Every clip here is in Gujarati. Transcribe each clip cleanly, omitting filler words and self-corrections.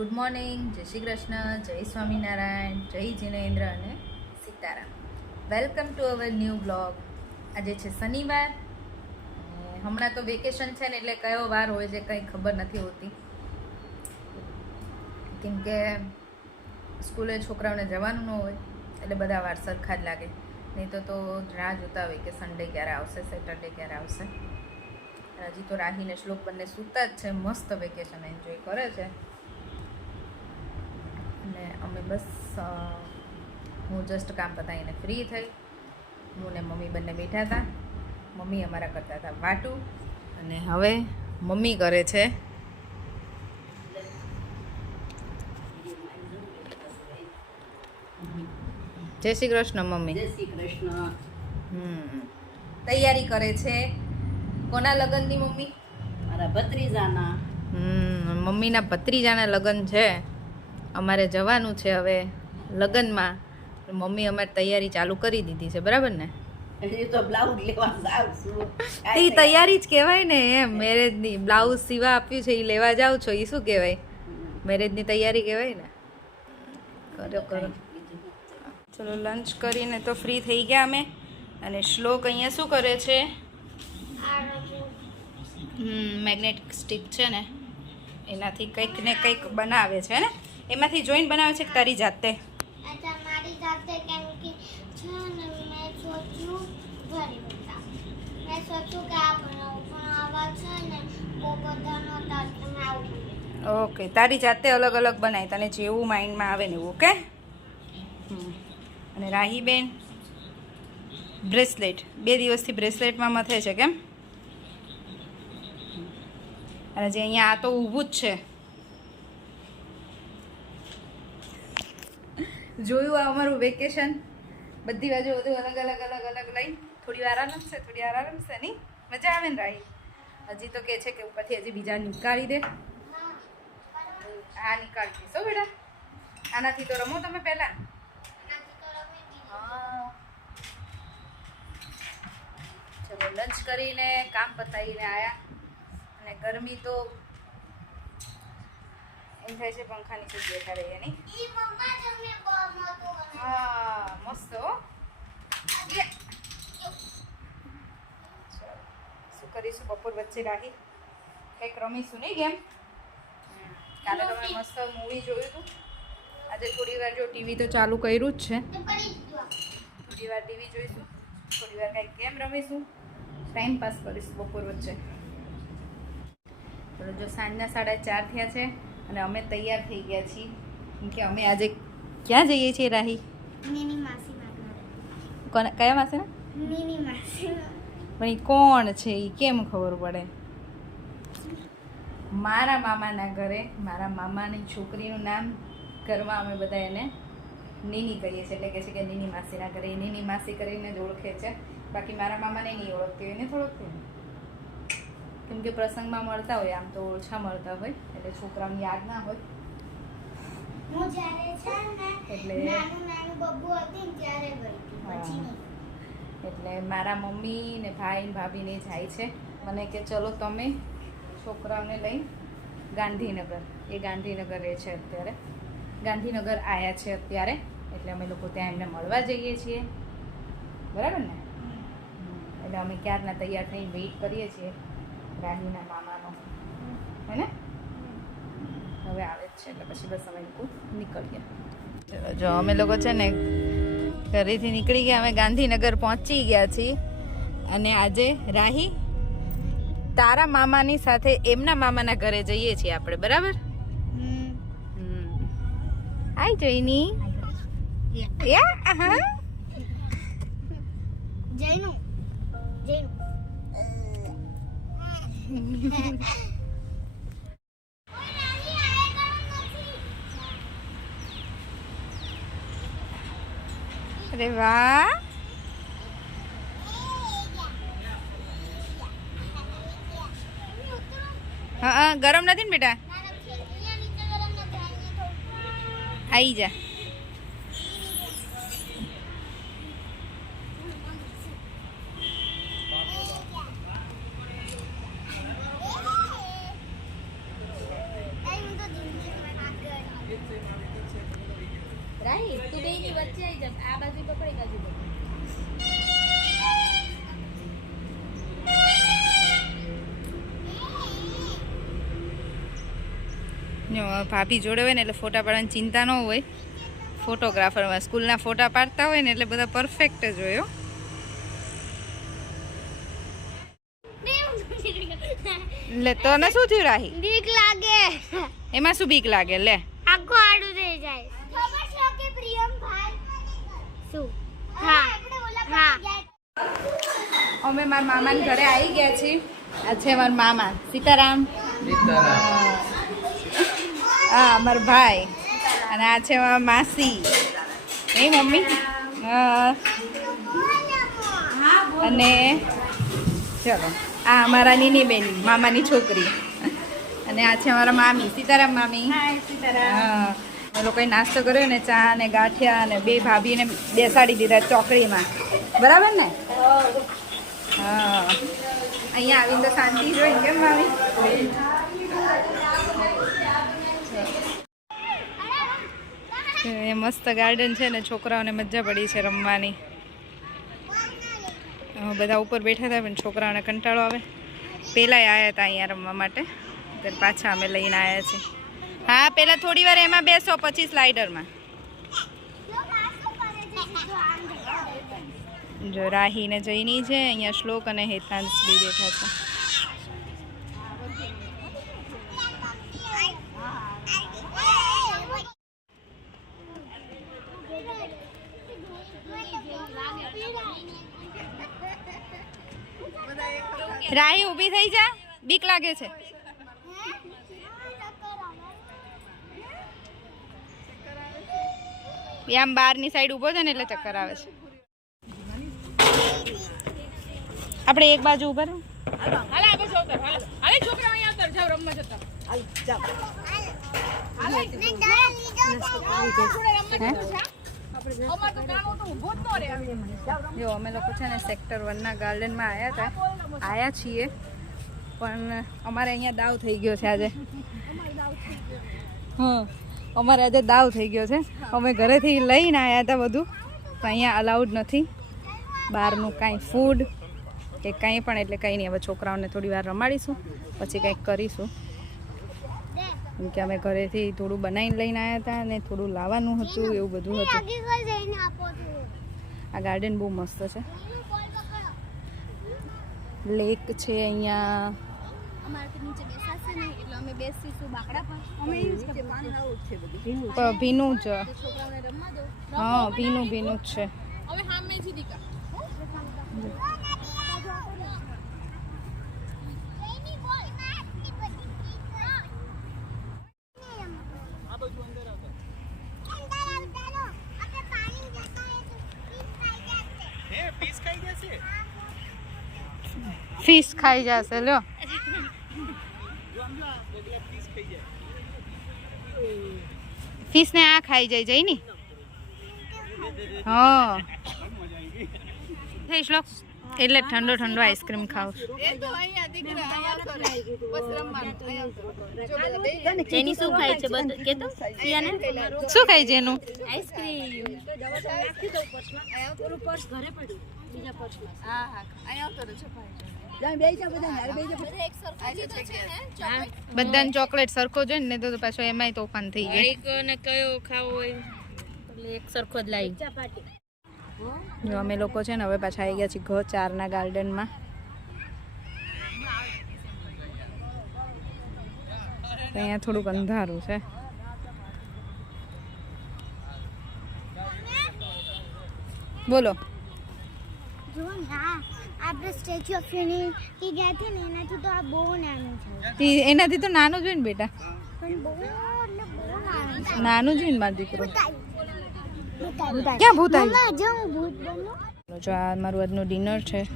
ગુડ મોર્નિંગ, જય શ્રી કૃષ્ણ, જય સ્વામિનારાયણ, જય જિનેન્દ્ર અને Sitaram. Welcome to our new blog. આજે છે શનિવાર અને હમણાં તો વેકેશન છે ને એટલે કયો વાર હોય છે કંઈ ખબર નથી હોતી, કેમ કે સ્કૂલે છોકરાઓને જવાનું ન હોય એટલે બધા વાર સરખા જ લાગે. નહીં તો રાહ જોતા હોય કે સન્ડે ક્યારે આવશે, સેટરડે ક્યારે આવશે. હજી તો રાહીને શ્લોક બંને સૂતા જ છે, મસ્ત વેકેશન એન્જોય કરે છે. અને અમે બસ હું જસ્ટ કામ પતાવીને ફ્રી થઈ. હું ને મમ્મી બંને બેઠા હતા. મમ્મી અમારા કરતા હતા વાટું અને હવે મમ્મી કરે છે જય શ્રી કૃષ્ણ. મમ્મી જય શ્રી કૃષ્ણ. તૈયારી કરે છે. કોના લગ્નની મમ્મી? મારા ભત્રીજાના. મમ્મીના ભત્રીજાના લગ્ન છે. અમારે જવાનું છે હવે લગ્નમાં. મમ્મી અમારે તૈયારી ચાલુ કરી દીધી છે, બરાબર ને? એ તો બ્લાઉઝ લેવા જાઉં છું. તે તૈયારી જ કહેવાય ને, એમ મેરેજની બ્લાઉઝ સીવા આપ્યું છે એ લેવા જાવ છો, એ શું કહેવાય? મેરેજની તૈયારી કહેવાય ને. કરો કરો. ચલો લંચ કરીને તો ફ્રી થઈ ગયા અમે. અને શ્લોક અહીંયા શું કરે છે? મેગ્નેટિક સ્ટિક છે ને એનાથી કંઈક ને કંઈક બનાવે છે ને. એમાંથી જોઈને બનાવે છે કે તારી જાતે? મારી જાતે, કેમ કે છે ને મેં સોચ્યું કે આ બનાવું, પણ આવા છે ને બહુ બધા નહોતા તમે આવું. ઓકે, તારી જાતે અલગ અલગ બનાવી, તને જેવું માઇન્ડમાં આવે ને એવું. ઓકે. અને રાહીબેન બ્રેસલેટ 2 દિવસથી બ્રેસલેટમાં મથે છે, કેમ? અને જે અહીંયા આ તો ઊભું જ છે. જોયું આ અમારું વેકેશન, બધી બાજુ બધું અલગ અલગ અલગ અલગ લઈ. થોડી વાર રમશે, થોડી વાર રમશે, નહીં મજા આવે ને રાહી? હજી તો કહે છે કે ઉપરથી હજી બીજા નીકાળી દે. હા નીકાળી દઈશો બેટા. આનાથી તો રમો તમે પહેલા. હા ચલો લંચ કરીને કામ પતાવીને આવ્યા. અને ગરમી તો એમ થાય છે પંખા નીચે બેઠા રહીએ, નહીં? હા મસ્ત હો. શું કરીશું બપોર વચ્ચે રાહી? કંઈક રમીશું નહીં ગેમ? કાલે તમે મસ્ત મૂવી જોયું હતું. આજે થોડી વાર જો ટીવી તો ચાલુ કર્યું જ છે. થોડી વાર ટીવી જોઈશું, થોડી વાર કંઈક ગેમ રમીશું, ટાઈમ પાસ કરીશું બપોર વચ્ચે. તો જો સાંજના 4:30 થયા છે અને અમે તૈયાર થઈ ગયા છીએ, કેમ કે અમે આજે ક્યાં જઈએ છીએ રાહી? નીની માસી માગના. કોને? કયા માસી? નીની માસી. પણ એ કોણ છે એ કેમ ખબર પડે? મારા મામાના ઘરે, મારા મામાની છોકરીનું નામ ઘરમાં અમે બધા એને નીની કહીએ છીએ, એટલે કે છે કે નીની માસીના ઘરે. નીની માસી કરીને જ ઓળખે છે, બાકી મારા મામાને નહીં ઓળખતી હોય, નથી ઓળખતી. કેમ કે પ્રસંગમાં મળતા હોય, આમ તો ઓછા મળતા હોય, એટલે છોકરાઓની યાદ ના હોય. હું જ્યારે છે ને એટલે નાનું બબ્બુ હતી ને ત્યારે ગઈ હતી, પછી નહીં. એટલે મારા મમ્મી ને ભાઈ ને ભાભીને જાય છે. મને કે ચલો તમે છોકરાઓને લઈ ગાંધીનગર. એ ગાંધીનગર રહે છે અત્યારે, ગાંધીનગર આવ્યા છે અત્યારે, એટલે અમે લોકો ત્યાં એમને મળવા જઈએ છીએ, બરાબર ને? એટલે અમે ક્યારના તૈયાર થઈને વેઇટ કરીએ છીએ રાહીના મામાનો, હે ને? હવે આવે જ છે એટલે પછી બસ અમે લોકો નીકળીએ. ચલો જો અમે લોકો છે ને ઘરેથી નીકળી ગયા, અમે ગાંધીનગર પહોંચી ગયા છીએ. અને આજે રાહી તારા મામાની સાથે એમના મામાના ઘરે જઈએ છીએ આપણે, બરાબર? હાય જોઈની. યા હા જયનું અરે વાહ. હા ગરમ નથી ને બેટા? આવી જા. રાહી તું બેની વચ્ચે આવી જા આ બાજુ પકડી બાજુ ભાભી જોડે હોય ને એટલે ફોટા પાડવાની ચિંતા ન હોય ફોટોગ્રાફરમાં સ્કૂલના ફોટા પાડતા હોય ને એટલે બધા પરફેક્ટ જ હોય લે તો ને શું થયું રાહી બીક લાગે એમાં શું બીક લાગે લે આખો આડું થઈ જાય ખબર છે કે પ્રિયમ ભાઈ શું હા હા અમે મારા મામાના ઘરે આવી ગયા છીએ આ છે મારા મામા સીતારામ હા મારા ભાઈ અને આ છે મારા માસી એ મમ્મી અને ચલો આ અમારા નીની બેન મામાની છોકરી અને આ છે અમારા મામી સીતારામ મામી હા એ લોકોએ નાસ્તો કર્યો ને ચા ને ગાંઠિયા અને બે ભાભીને બેસાડી દીધા ચોકડીમાં બરાબર ને હા અહીંયા આવીને તો શાંતિ જોઈ કેમ મામી એ મસ્ત ગાર્ડન છે ને છોકરાઓને મજા પડી છે રમવાની બધા ઉપર બેઠા હતા પણ છોકરાઓને કંટાળો આવે પહેલાં આવ્યા હતા અહીંયા રમવા માટે ત્યારે પાછા અમે લઈને આવ્યા છીએ હા પહેલાં થોડી વાર એમાં બેસો પછી સ્લાઇડરમાં જો રાહી ને જઈની છે અહીંયા શ્લોક અને હેતાંશ બી બેઠા છે રાહી ઊભી થઈ જા બીક લાગે છે આમ બહારની સાઈડ ઊભો છે ને એટલે ચક્કર આવે છે આપણે એક બાજુ ઉભા રહો જો અમે લોકો છે ને સેક્ટર 1 ના ગાર્ડનમાં આવ્યા છીએ પણ અમારે અહીંયા દાવ થઈ ગયો છે આજે હા અમારે આજે દાવ થઈ ગયો છે અમે ઘરેથી લઈને આવ્યા હતા બધું પણ અહીંયા અલાઉડ નથી બહારનું કાંઈ ફૂડ કે કંઈ પણ એટલે કંઈ નહીં હવે છોકરાઓને થોડી વાર રમાડીશું પછી કંઈક કરીશું કેમ કે અમે ઘરેથી થોડું બનાવીને લઈને આવ્યા હતા અને થોડું લાવવાનું હતું એવું બધું હતું આ ગાર્ડન બહુ મસ્ત છે લેક છે અહીંયા ભીનું જ હા ભીનું જ છે ફિશ ખાઈ જશે લ્યો ફિશ ને આ ખાઈ જાય જઈ ની હા થઈ શ્લોક એટલે ઠંડો ઠંડો આઈસ્ક્રીમ ખાવ એની શું ખાય છે કે તો શું ખાય છે એનું આઈસ્ક્રીમ બધાને ચોકલેટ સરખો જોઈ ને તો પાછો એમાંય તોફાન થઈ જાય કયો ખાવો હોય એટલે એક સરખો જ લાવી જો અમે લોકો છે ને હવે પાછા આવી ગયા છીએ ઘ 4 ના ગાર્ડનમાં અહીંયા થોડુંક અંધારું છે બોલો જો ના આપણે સ્ટેચ્યુ ઓફ યુનિટી ગયા હતા ને એનાથી તો આ બહુ નાનું છે એનાથી તો નાનું જોઈને બેટા પણ બહુ એટલે બહુ નાનું છે નાનું જોઈને મારો દીકરો ભૂત ક્યાં ભૂત આવ્યું મમ્મા જો હું ભૂત બનું જો આ મારું આજનું ડિનર છે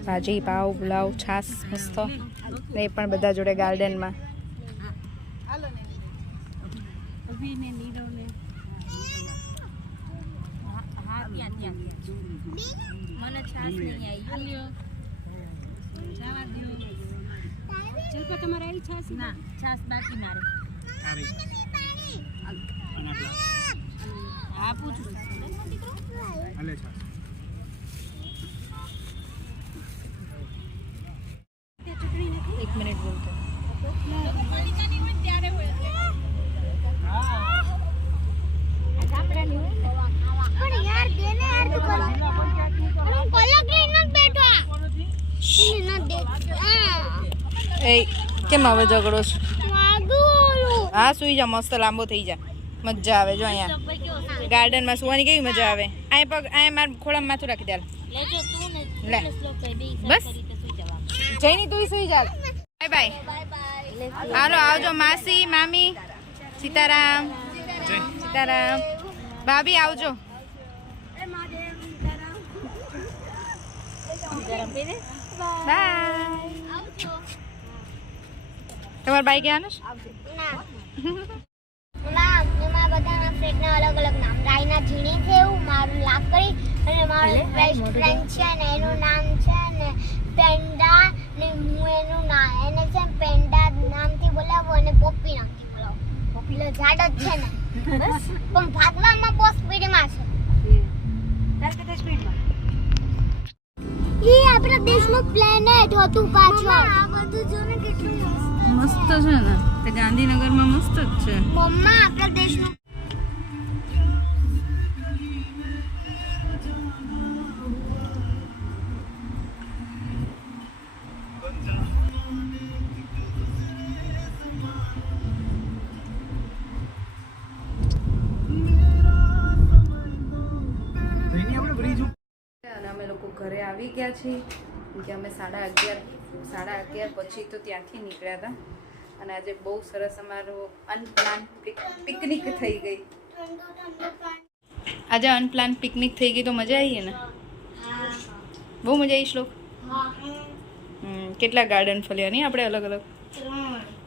ભાજી પાવ પુલાવ છાસ મસ્ત એ પણ બધા જોડે ગાર્ડનમાં મને છાસ નહીં આવી જવા દો ચલ તમારે આવી છાસ ના છાસ બાકી મારે આપું છું હાલે છાસ. એક મિનિટ બોલતો પણ યાર દેને યાર તું કર હું કોલા ગ્રીન જ બેઠો એને ન દે એ કેમ હવે ઝઘડો છે માગું હા સુઈ જા મસ્ત લાંબો થઈ જા મજા આવે જો અહીંયા ગાર્ડનમાં સુવાની કેવી મજા આવે અહીં પગ અહીં મારા ખોળામાં માથું રાખી દે લેજો તું ને લે. શ્લોક કઈ બે બસ. રીતે સુઈ જવાનું જઈની તું સુઈ જા બાય બાય હાલો આવજો માસી મામી સીતારામ સીતારામ ભાભી આવજો ગરમ પીને બાય આવજો તમારા બાઈ ક્યાં છે ના એમાં બધાના ફ્રેન્ડના અલગ અલગ નામ રાયના ઝીણી છે એવું મારું લાકડી અને મારું બેસ્ટ ફ્રેન્ડ છે ને એનું નામ છે ને પેન્ડા ને હું એનું નામ એને છે ને પેન્ડા નામથી બોલાવો અને પોપી નામથી બોલાવો પોપીલો ઝાડ જ છે ને બસ પણ ભાગવામાં બહુ સ્પીડમાં છે એ આપણા દેશનું પ્લેનેટ હતું પાછળ આ બધું જો ને કેટલું મસ્ત છે ને તે ગાંધીનગરમાં મસ્ત જ છે મમ્મા આપણા દેશનું જઈને આપણે બ્રિજ અને અમે લોકો ઘરે આવી ગયા છીએ કેમ કે અમે 11:30 પછી તો ત્યાંથી નીકળ્યા હતા અને આજે બહુ સરસ અમારું અનપ્લાન પિકનિક થઈ ગઈ આજે અનપ્લાન પિકનિક થઈ ગઈ તો મજા આવી ને બહુ મજા આવી શ્લોક કેટલા ગાર્ડન ફર્યા નહીં આપણે અલગ અલગ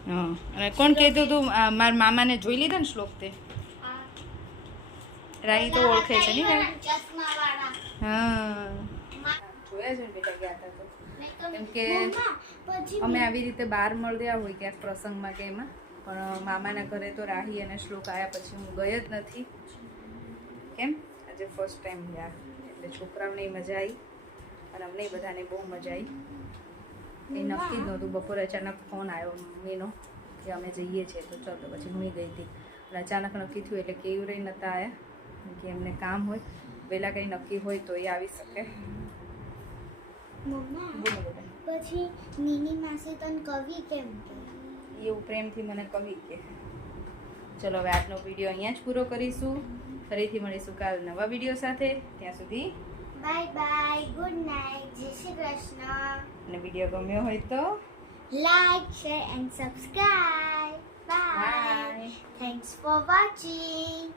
હા અને કોણ કહેતું તું મારા મામાને જોઈ લીધા ને શ્લોક તે રાહી તો ઓળખે છે નહીં રાહી ચશ્માવાળા હા જોયા છે ને બેટા ગયા હતા તો કેમ કે અમે આવી રીતે બહાર મળ્યા હોય ક્યાંક પ્રસંગમાં કે એમાં પણ મામાના ઘરે તો રાહી અને શ્લોક આવ્યા પછી હું ગઈ જ નથી કેમ આજે ફર્સ્ટ ટાઈમ ગયા એટલે છોકરાઓને મજા આવી અને અમને બધાને બહુ મજા આવી એ નક્કી જ નહોતું બપોરે અચાનક ફોન આવ્યો મમ્મીનો કે અમે જઈએ છીએ તો ચાલો તો પછી હું ગઈ હતી અને અચાનક નક્કી થયું એટલે કેવું રહી નહોતા આવ્યા કે એમને કામ હોય વહેલા કંઈ નક્કી હોય તો એ આવી શકે મમ્મા બોલો બેટા પછી નીની માસી તને કવિ કેમ કે એવું પ્રેમથી મને કહી કે ચલો હવે આજનો વિડીયો અહીંયા જ પૂરો કરીશું ફરીથી મળીશું કાલ નવા વિડીયો સાથે ત્યાં સુધી બાય બાય ગુડ નાઇટ જય શ્રી કૃષ્ણ અને વિડીયો ગમ્યો હોય તો like share and subscribe bye bye thanks for watching